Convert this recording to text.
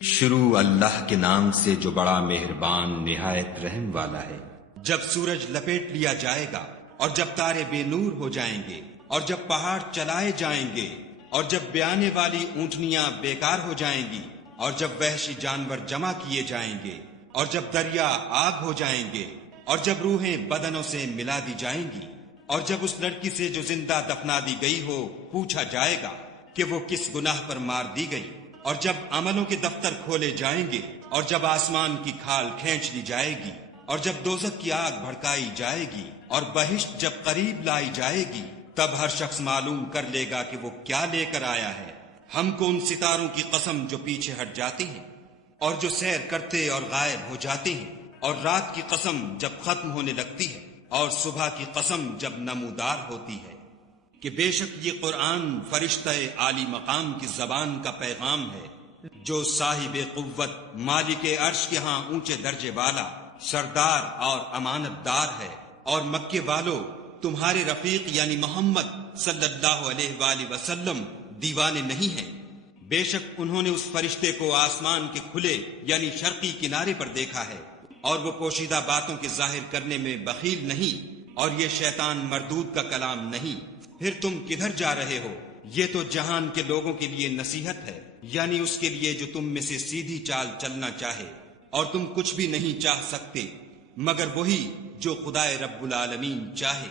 شروع اللہ کے نام سے جو بڑا مہربان نہایت رحم والا ہے۔ جب سورج لپیٹ لیا جائے گا اور جب تارے بے نور ہو جائیں گے اور جب پہاڑ چلائے جائیں گے اور جب بیانے والی اونٹنیاں بیکار ہو جائیں گی اور جب وحشی جانور جمع کیے جائیں گے اور جب دریا آگ ہو جائیں گے اور جب روحیں بدنوں سے ملا دی جائیں گی اور جب اس لڑکی سے جو زندہ دفنا دی گئی ہو پوچھا جائے گا کہ وہ کس گناہ پر مار دی گئی، اور جب عملوں کے دفتر کھولے جائیں گے اور جب آسمان کی کھال کھینچ لی جائے گی اور جب دوزخ کی آگ بھڑکائی جائے گی اور بہشت جب قریب لائی جائے گی، تب ہر شخص معلوم کر لے گا کہ وہ کیا لے کر آیا ہے۔ ہم کو ان ستاروں کی قسم جو پیچھے ہٹ جاتے ہیں اور جو سیر کرتے اور غائب ہو جاتے ہیں، اور رات کی قسم جب ختم ہونے لگتی ہے اور صبح کی قسم جب نمودار ہوتی ہے، کہ بے شک یہ قرآن فرشتہ عالی مقام کی زبان کا پیغام ہے، جو صاحب قوت مالک عرش کے ہاں اونچے درجے والا سردار اور امانت دار ہے۔ اور مکے والو، تمہارے رفیق یعنی محمد صلی اللہ علیہ وآلہ وسلم دیوانے نہیں ہیں، بے شک انہوں نے اس فرشتے کو آسمان کے کھلے یعنی شرقی کنارے پر دیکھا ہے، اور وہ پوشیدہ باتوں کے ظاہر کرنے میں بخیل نہیں، اور یہ شیطان مردود کا کلام نہیں۔ پھر تم کدھر جا رہے ہو؟ یہ تو جہان کے لوگوں کے لیے نصیحت ہے، یعنی اس کے لیے جو تم میں سے سیدھی چال چلنا چاہے، اور تم کچھ بھی نہیں چاہ سکتے مگر وہی جو خدائے رب العالمین چاہے۔